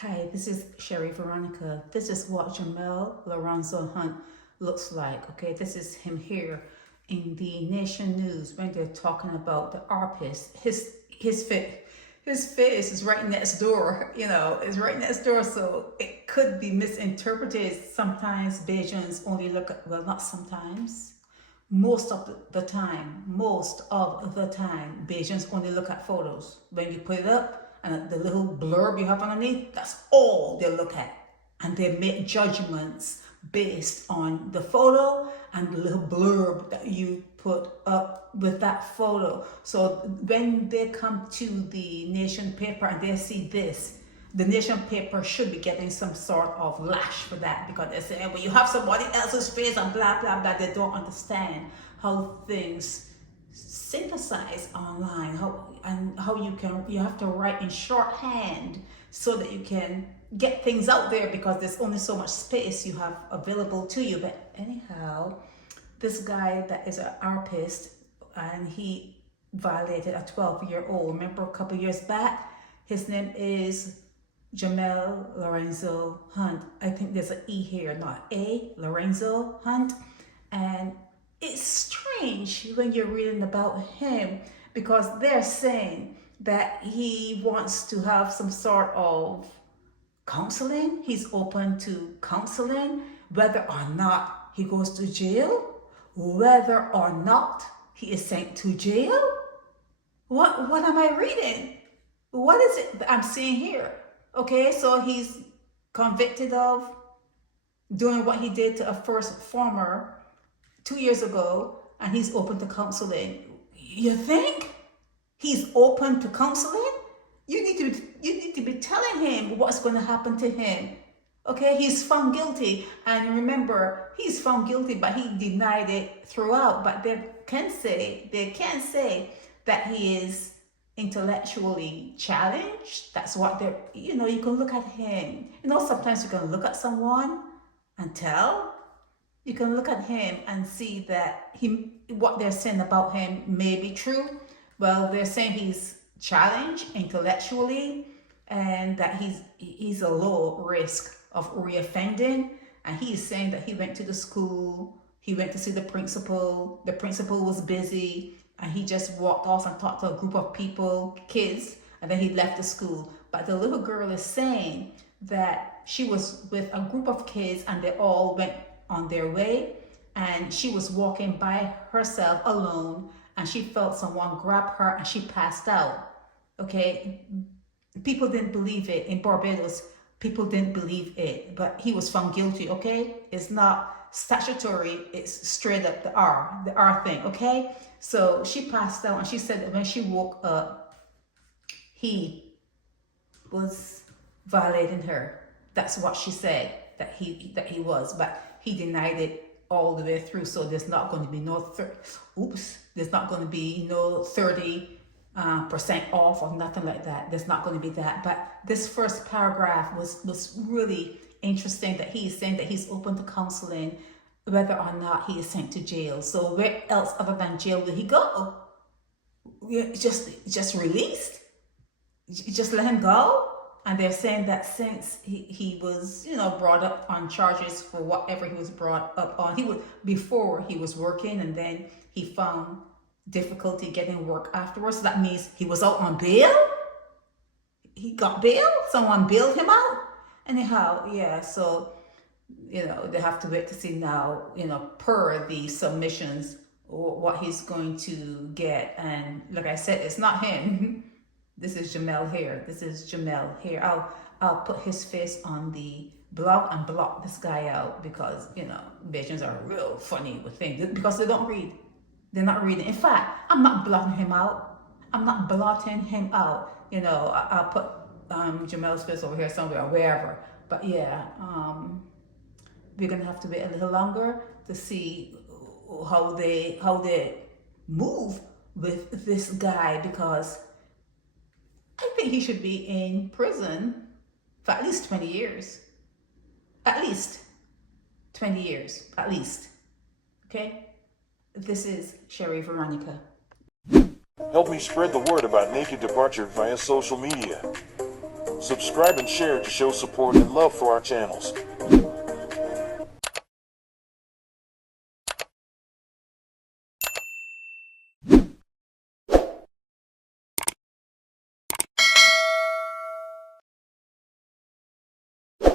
Hi, this is Sherry Veronica. This is what Jamel Lorenzo Hunte looks like. Okay, this is him here in the Nation News when they're talking about the artist. His face is right next door. Is right next door, so it could be misinterpreted. Sometimes Bajans only look at, well, not sometimes. Most of the time, Bajans only look at photos. When you put it up and the little blurb you have underneath, that's all they look at. And they make judgments based on the photo and the little blurb that you put up with that photo. So when they come to the Nation paper and they see this, the Nation paper should be getting some sort of lash for that, because they're saying, well, you have somebody else's face and blah, blah, blah. They don't understand how things synthesize online, how you have to write in shorthand so that you can get things out there, because there's only so much space you have available to you. But anyhow, this guy that is an artist, and he violated a 12-year-old. Remember a couple years back? His name is Jamel Lorenzo Hunte. I think there's an E here, not A. Lorenzo Hunte. And it's strange when you're reading about him, because they're saying that he wants to have some sort of counseling. He's open to counseling, whether or not he goes to jail, whether or not he is sent to jail. What am I reading? What is it that I'm seeing here? Okay, so he's convicted of doing what he did to a first former 2 years ago, and he's open to counseling. You think he's open to counseling? You need to be telling him what's going to happen to him. Okay, he's found guilty, and remember, he's found guilty, but he denied it throughout. But they can say that he is intellectually challenged. That's what they're, you can look at him. Sometimes you can look at someone and tell. You can look at him and see that what they're saying about him may be true. Well, they're saying he's challenged intellectually, and that he's a low risk of reoffending. And he's saying that he went to the school, he went to see the principal was busy, and he just walked off and talked to a group of people, kids, and then he left the school. But the little girl is saying that she was with a group of kids and they all went on their way, and she was walking by herself alone, and she felt someone grab her and she passed out. Okay, people didn't believe it in Barbados. People didn't believe it, but he was found guilty. Okay, it's not statutory, it's straight up the R thing. Okay, so she passed out, and she said that when she woke up, he was violating her. That's what she said, that he was, but he denied it all the way through. So there's not going to be there's not going to be no 30% off or nothing like that. There's not going to be that. But this first paragraph was really interesting, that he's saying that he's open to counseling, whether or not he is sent to jail. So where else other than jail will he go? Just released? Just let him go? And they're saying that since he was, brought up on charges for whatever he was brought up on, before he was working, and then he found difficulty getting work afterwards. So that means he was out on bail. He got bail. Someone bailed him out. Anyhow, yeah. So they have to wait to see now, per the submissions, what he's going to get. And like I said, it's not him. This is Jamel here. I'll put his face on the blog and block this guy out, because Bajans are real funny with things, because they don't read. They're not reading. In fact, I'm not blotting him out. I'll put Jamel's face over here somewhere, or wherever. But yeah, we're gonna have to wait a little longer to see how they move with this guy, because I think he should be in prison for at least 20 years. At least 20 years, at least. Okay? This is Sherry Veronica. Help me spread the word about Naked Departure via social media. Subscribe and share to show support and love for our channels.